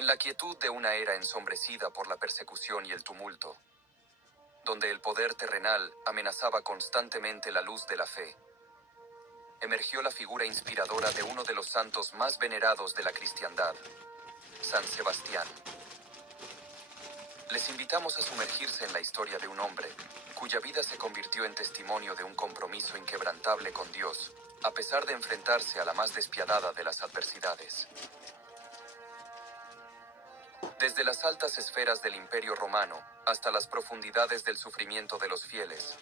En la quietud de una era ensombrecida por la persecución y el tumulto, donde el poder terrenal amenazaba constantemente la luz de la fe, emergió la figura inspiradora de uno de los santos más venerados de la cristiandad, San Sebastián. Les invitamos a sumergirse en la historia de un hombre, cuya vida se convirtió en testimonio de un compromiso inquebrantable con Dios, a pesar de enfrentarse a la más despiadada de las adversidades. Desde las altas esferas del Imperio Romano hasta las profundidades del sufrimiento de los fieles,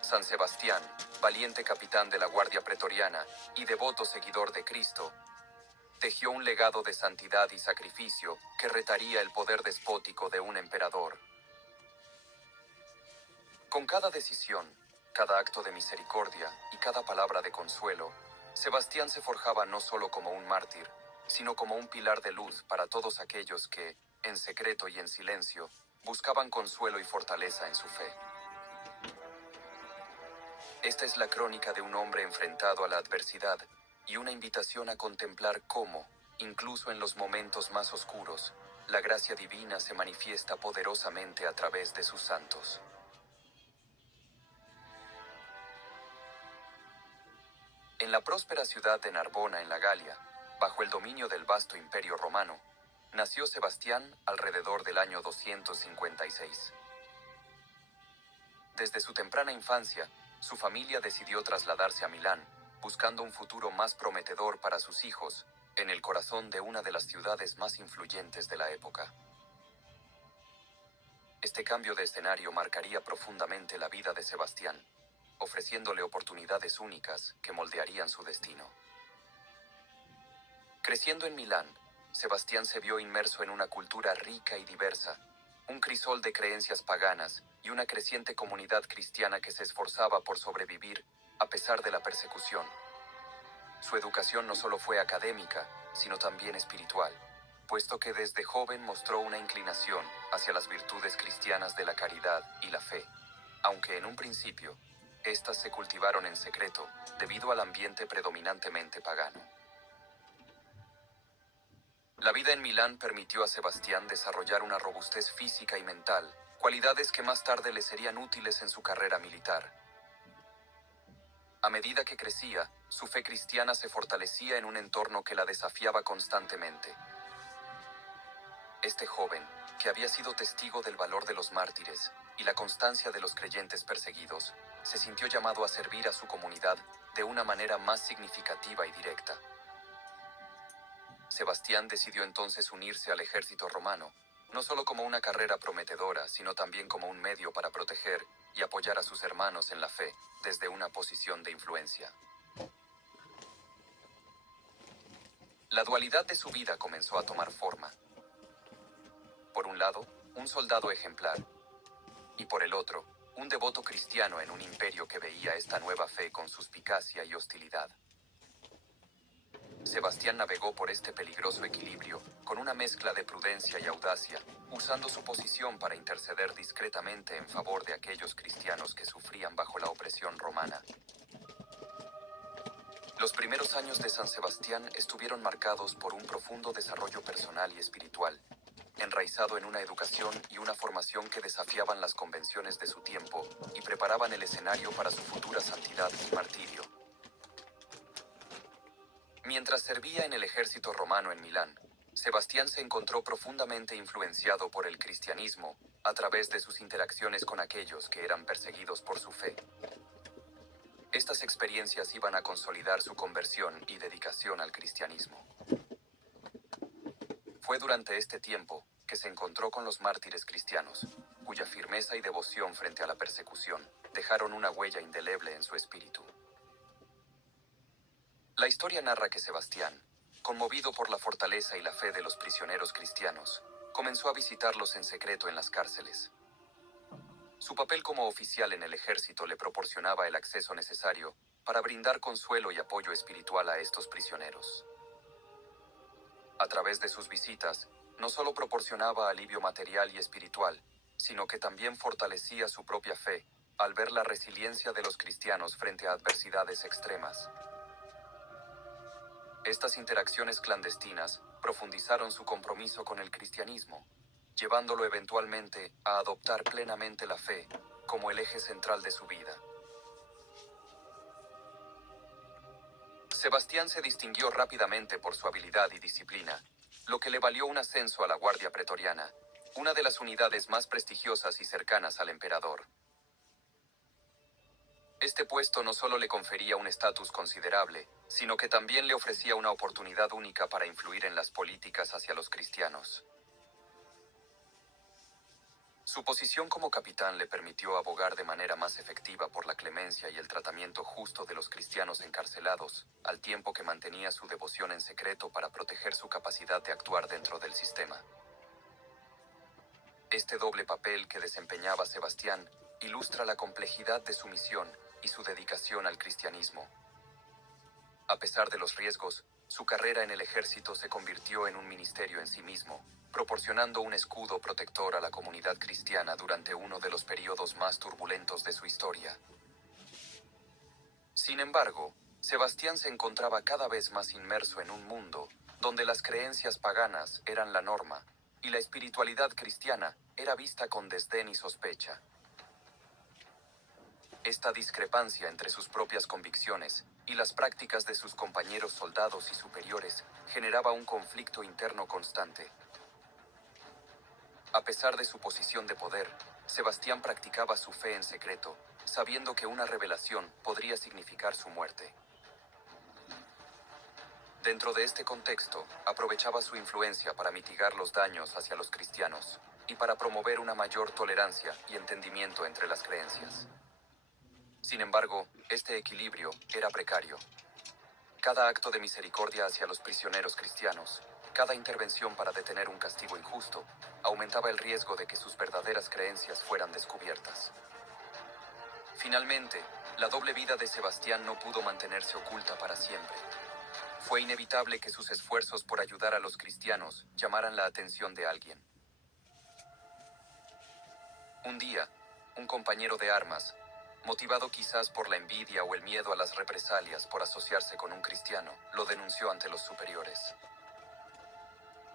San Sebastián, valiente capitán de la Guardia Pretoriana y devoto seguidor de Cristo, tejió un legado de santidad y sacrificio que retaría el poder despótico de un emperador. Con cada decisión, cada acto de misericordia y cada palabra de consuelo, Sebastián se forjaba no solo como un mártir, sino como un pilar de luz para todos aquellos que, en secreto y en silencio, buscaban consuelo y fortaleza en su fe. Esta es la crónica de un hombre enfrentado a la adversidad y una invitación a contemplar cómo, incluso en los momentos más oscuros, la gracia divina se manifiesta poderosamente a través de sus santos. En la próspera ciudad de Narbona, en la Galia, bajo el dominio del vasto imperio romano, nació Sebastián alrededor del año 256. Desde su temprana infancia, su familia decidió trasladarse a Milán, buscando un futuro más prometedor para sus hijos, en el corazón de una de las ciudades más influyentes de la época. Este cambio de escenario marcaría profundamente la vida de Sebastián, ofreciéndole oportunidades únicas que moldearían su destino. Creciendo en Milán, Sebastián se vio inmerso en una cultura rica y diversa, un crisol de creencias paganas y una creciente comunidad cristiana que se esforzaba por sobrevivir a pesar de la persecución. Su educación no solo fue académica, sino también espiritual, puesto que desde joven mostró una inclinación hacia las virtudes cristianas de la caridad y la fe, aunque en un principio, éstas se cultivaron en secreto debido al ambiente predominantemente pagano. La vida en Milán permitió a Sebastián desarrollar una robustez física y mental, cualidades que más tarde le serían útiles en su carrera militar. A medida que crecía, su fe cristiana se fortalecía en un entorno que la desafiaba constantemente. Este joven, que había sido testigo del valor de los mártires y la constancia de los creyentes perseguidos, se sintió llamado a servir a su comunidad de una manera más significativa y directa. Sebastián decidió entonces unirse al ejército romano, no solo como una carrera prometedora, sino también como un medio para proteger y apoyar a sus hermanos en la fe desde una posición de influencia. La dualidad de su vida comenzó a tomar forma. Por un lado, un soldado ejemplar, y por el otro, un devoto cristiano en un imperio que veía esta nueva fe con suspicacia y hostilidad. Sebastián navegó por este peligroso equilibrio, con una mezcla de prudencia y audacia, usando su posición para interceder discretamente en favor de aquellos cristianos que sufrían bajo la opresión romana. Los primeros años de San Sebastián estuvieron marcados por un profundo desarrollo personal y espiritual, enraizado en una educación y una formación que desafiaban las convenciones de su tiempo y preparaban el escenario para su futura santidad y martirio. Mientras servía en el ejército romano en Milán, Sebastián se encontró profundamente influenciado por el cristianismo a través de sus interacciones con aquellos que eran perseguidos por su fe. Estas experiencias iban a consolidar su conversión y dedicación al cristianismo. Fue durante este tiempo que se encontró con los mártires cristianos, cuya firmeza y devoción frente a la persecución dejaron una huella indeleble en su espíritu. La historia narra que Sebastián, conmovido por la fortaleza y la fe de los prisioneros cristianos, comenzó a visitarlos en secreto en las cárceles. Su papel como oficial en el ejército le proporcionaba el acceso necesario para brindar consuelo y apoyo espiritual a estos prisioneros. A través de sus visitas, no solo proporcionaba alivio material y espiritual, sino que también fortalecía su propia fe al ver la resiliencia de los cristianos frente a adversidades extremas. Estas interacciones clandestinas profundizaron su compromiso con el cristianismo, llevándolo eventualmente a adoptar plenamente la fe como el eje central de su vida. Sebastián se distinguió rápidamente por su habilidad y disciplina, lo que le valió un ascenso a la Guardia Pretoriana, una de las unidades más prestigiosas y cercanas al emperador. Este puesto no solo le confería un estatus considerable, sino que también le ofrecía una oportunidad única para influir en las políticas hacia los cristianos. Su posición como capitán le permitió abogar de manera más efectiva por la clemencia y el tratamiento justo de los cristianos encarcelados, al tiempo que mantenía su devoción en secreto para proteger su capacidad de actuar dentro del sistema. Este doble papel que desempeñaba Sebastián ilustra la complejidad de su misión y su dedicación al cristianismo. A pesar de los riesgos, su carrera en el ejército se convirtió en un ministerio en sí mismo, proporcionando un escudo protector a la comunidad cristiana durante uno de los periodos más turbulentos de su historia. Sin embargo, Sebastián se encontraba cada vez más inmerso en un mundo donde las creencias paganas eran la norma y la espiritualidad cristiana era vista con desdén y sospecha. Esta discrepancia entre sus propias convicciones y las prácticas de sus compañeros soldados y superiores generaba un conflicto interno constante. A pesar de su posición de poder, Sebastián practicaba su fe en secreto, sabiendo que una revelación podría significar su muerte. Dentro de este contexto, aprovechaba su influencia para mitigar los daños hacia los cristianos y para promover una mayor tolerancia y entendimiento entre las creencias. Sin embargo, este equilibrio era precario. Cada acto de misericordia hacia los prisioneros cristianos, cada intervención para detener un castigo injusto, aumentaba el riesgo de que sus verdaderas creencias fueran descubiertas. Finalmente, la doble vida de Sebastián no pudo mantenerse oculta para siempre. Fue inevitable que sus esfuerzos por ayudar a los cristianos llamaran la atención de alguien. Un día, un compañero de armas, motivado quizás por la envidia o el miedo a las represalias por asociarse con un cristiano, lo denunció ante los superiores.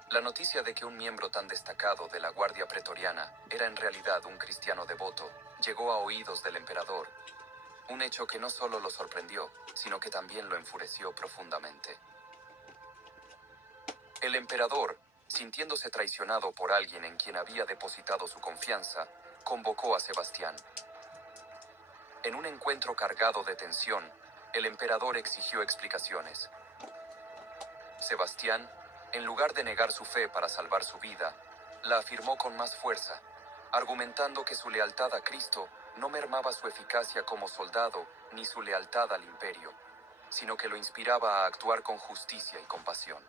La noticia de que un miembro tan destacado de la Guardia Pretoriana era en realidad un cristiano devoto llegó a oídos del emperador, un hecho que no solo lo sorprendió, sino que también lo enfureció profundamente. El emperador, sintiéndose traicionado por alguien en quien había depositado su confianza, convocó a Sebastián. En un encuentro cargado de tensión, el emperador exigió explicaciones. Sebastián, en lugar de negar su fe para salvar su vida, la afirmó con más fuerza, argumentando que su lealtad a Cristo no mermaba su eficacia como soldado ni su lealtad al imperio, sino que lo inspiraba a actuar con justicia y compasión.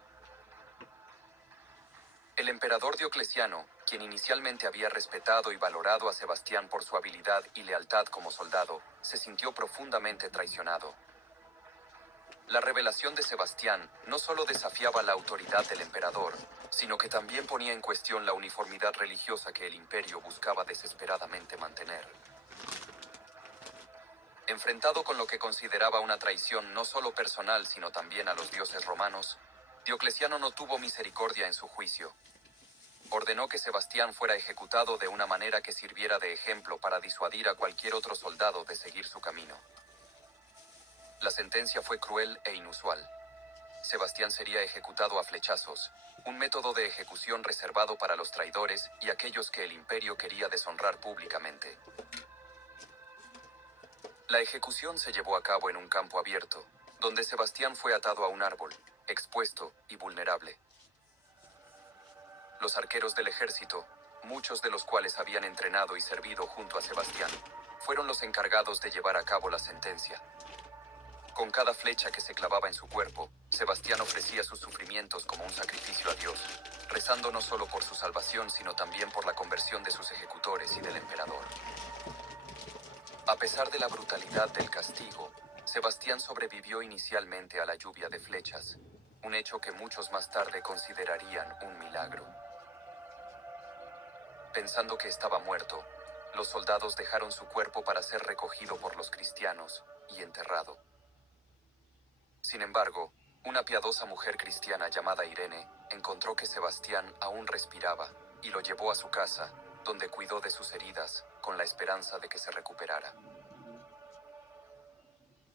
El emperador Diocleciano, quien inicialmente había respetado y valorado a Sebastián por su habilidad y lealtad como soldado, se sintió profundamente traicionado. La revelación de Sebastián no solo desafiaba la autoridad del emperador, sino que también ponía en cuestión la uniformidad religiosa que el imperio buscaba desesperadamente mantener. Enfrentado con lo que consideraba una traición no solo personal sino también a los dioses romanos, Diocleciano no tuvo misericordia en su juicio. Ordenó que Sebastián fuera ejecutado de una manera que sirviera de ejemplo para disuadir a cualquier otro soldado de seguir su camino. La sentencia fue cruel e inusual. Sebastián sería ejecutado a flechazos, un método de ejecución reservado para los traidores y aquellos que el imperio quería deshonrar públicamente. La ejecución se llevó a cabo en un campo abierto, donde Sebastián fue atado a un árbol, expuesto y vulnerable. Los arqueros del ejército, muchos de los cuales habían entrenado y servido junto a Sebastián, fueron los encargados de llevar a cabo la sentencia. Con cada flecha que se clavaba en su cuerpo, Sebastián ofrecía sus sufrimientos como un sacrificio a Dios, rezando no solo por su salvación, sino también por la conversión de sus ejecutores y del emperador. A pesar de la brutalidad del castigo, Sebastián sobrevivió inicialmente a la lluvia de flechas, un hecho que muchos más tarde considerarían un milagro. Pensando que estaba muerto, los soldados dejaron su cuerpo para ser recogido por los cristianos y enterrado. Sin embargo, Una piadosa mujer cristiana llamada Irene encontró que Sebastián aún respiraba y lo llevó a su casa, donde cuidó de sus heridas con la esperanza de que se recuperara.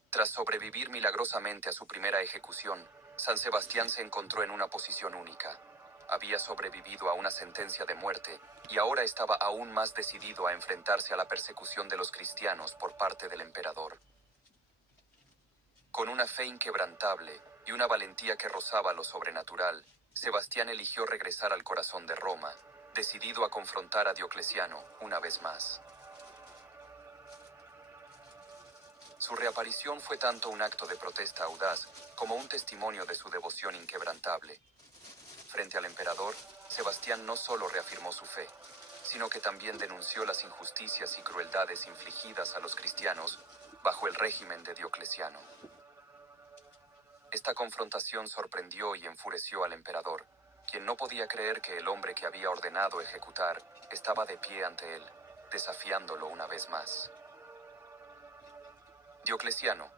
Tras sobrevivir milagrosamente a su primera ejecución, San Sebastián se encontró en una posición única. Había sobrevivido a una sentencia de muerte y ahora estaba aún más decidido a enfrentarse a la persecución de los cristianos por parte del emperador. Con una fe inquebrantable y una valentía que rozaba lo sobrenatural, Sebastián eligió regresar al corazón de Roma, decidido a confrontar a Diocleciano una vez más. Su reaparición fue tanto un acto de protesta audaz como un testimonio de su devoción inquebrantable. Frente al emperador, Sebastián no solo reafirmó su fe, sino que también denunció las injusticias y crueldades infligidas a los cristianos bajo el régimen de Diocleciano. Esta confrontación sorprendió y enfureció al emperador, quien no podía creer que el hombre que había ordenado ejecutar estaba de pie ante él, desafiándolo una vez más. Diocleciano,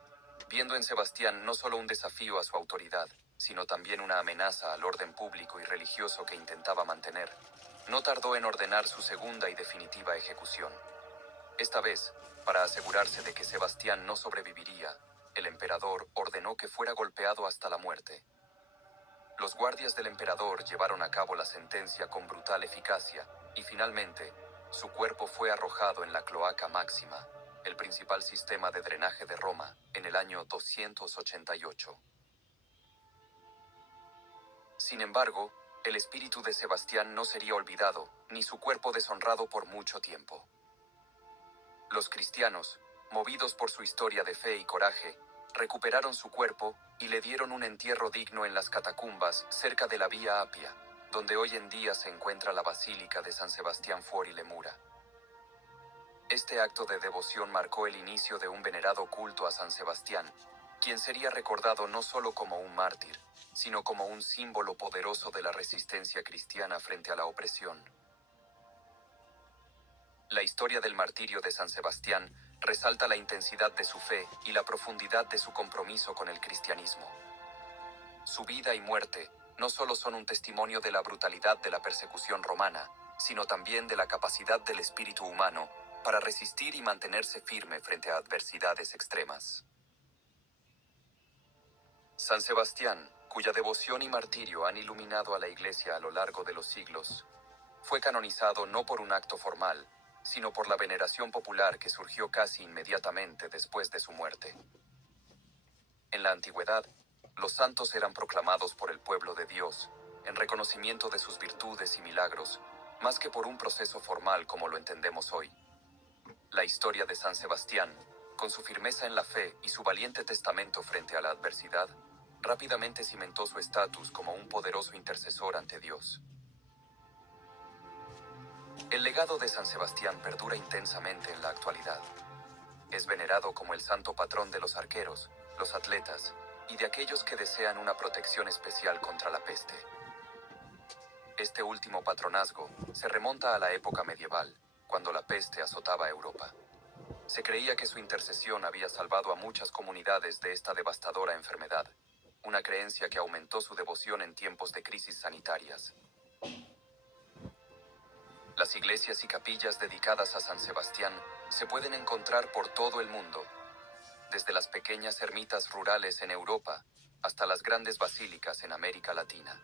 viendo en Sebastián no solo un desafío a su autoridad, sino también una amenaza al orden público y religioso que intentaba mantener, no tardó en ordenar su segunda y definitiva ejecución. Esta vez, para asegurarse de que Sebastián no sobreviviría, el emperador ordenó que fuera golpeado hasta la muerte. Los guardias del emperador llevaron a cabo la sentencia con brutal eficacia y finalmente, su cuerpo fue arrojado en la Cloaca Máxima, el principal sistema de drenaje de Roma, en el año 288. Sin embargo, el espíritu de Sebastián no sería olvidado, ni su cuerpo deshonrado por mucho tiempo. Los cristianos, movidos por su historia de fe y coraje, recuperaron su cuerpo y le dieron un entierro digno en las catacumbas cerca de la Vía Apia, donde hoy en día se encuentra la Basílica de San Sebastián Fuori le Mura. Este acto de devoción marcó el inicio de un venerado culto a San Sebastián, quien sería recordado no solo como un mártir, sino como un símbolo poderoso de la resistencia cristiana frente a la opresión. La historia del martirio de San Sebastián resalta la intensidad de su fe y la profundidad de su compromiso con el cristianismo. Su vida y muerte no solo son un testimonio de la brutalidad de la persecución romana, sino también de la capacidad del espíritu humano para resistir y mantenerse firme frente a adversidades extremas. San Sebastián, cuya devoción y martirio han iluminado a la Iglesia a lo largo de los siglos, fue canonizado no por un acto formal, sino por la veneración popular que surgió casi inmediatamente después de su muerte. En la antigüedad, los santos eran proclamados por el pueblo de Dios, en reconocimiento de sus virtudes y milagros, más que por un proceso formal como lo entendemos hoy. La historia de San Sebastián, con su firmeza en la fe y su valiente testamento frente a la adversidad, rápidamente cimentó su estatus como un poderoso intercesor ante Dios. El legado de San Sebastián perdura intensamente en la actualidad. Es venerado como el santo patrón de los arqueros, los atletas y de aquellos que desean una protección especial contra la peste. Este último patronazgo se remonta a la época medieval, cuando la peste azotaba Europa. Se creía que su intercesión había salvado a muchas comunidades de esta devastadora enfermedad, una creencia que aumentó su devoción en tiempos de crisis sanitarias. Las iglesias y capillas dedicadas a San Sebastián se pueden encontrar por todo el mundo, desde las pequeñas ermitas rurales en Europa hasta las grandes basílicas en América Latina.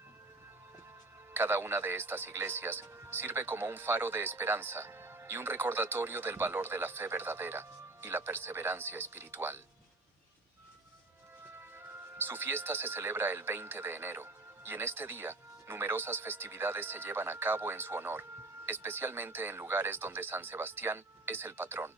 Cada una de estas iglesias sirve como un faro de esperanza y un recordatorio del valor de la fe verdadera y la perseverancia espiritual. Su fiesta se celebra el 20 de enero, y en este día, numerosas festividades se llevan a cabo en su honor, especialmente en lugares donde San Sebastián es el patrón.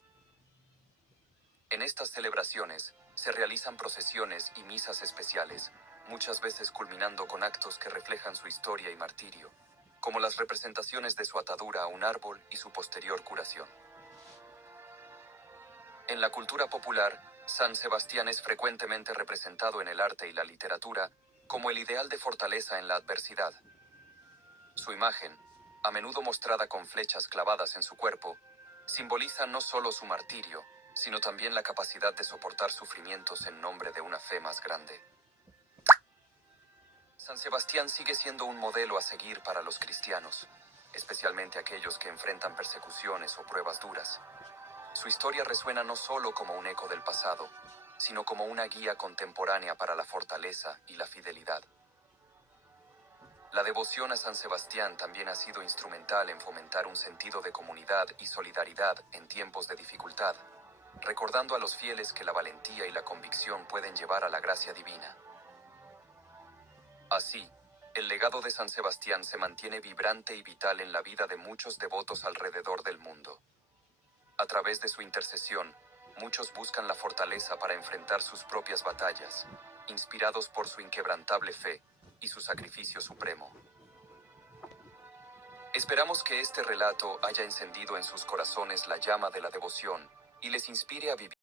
En estas celebraciones, se realizan procesiones y misas especiales, muchas veces culminando con actos que reflejan su historia y martirio, como las representaciones de su atadura a un árbol y su posterior curación. En la cultura popular, San Sebastián es frecuentemente representado en el arte y la literatura como el ideal de fortaleza en la adversidad. Su imagen, a menudo mostrada con flechas clavadas en su cuerpo, simboliza no solo su martirio, sino también la capacidad de soportar sufrimientos en nombre de una fe más grande. San Sebastián sigue siendo un modelo a seguir para los cristianos, especialmente aquellos que enfrentan persecuciones o pruebas duras. Su historia resuena no solo como un eco del pasado, sino como una guía contemporánea para la fortaleza y la fidelidad. La devoción a San Sebastián también ha sido instrumental en fomentar un sentido de comunidad y solidaridad en tiempos de dificultad, recordando a los fieles que la valentía y la convicción pueden llevar a la gracia divina. Así, el legado de San Sebastián se mantiene vibrante y vital en la vida de muchos devotos alrededor del mundo. A través de su intercesión, muchos buscan la fortaleza para enfrentar sus propias batallas, inspirados por su inquebrantable fe y su sacrificio supremo. Esperamos que este relato haya encendido en sus corazones la llama de la devoción y les inspire a vivir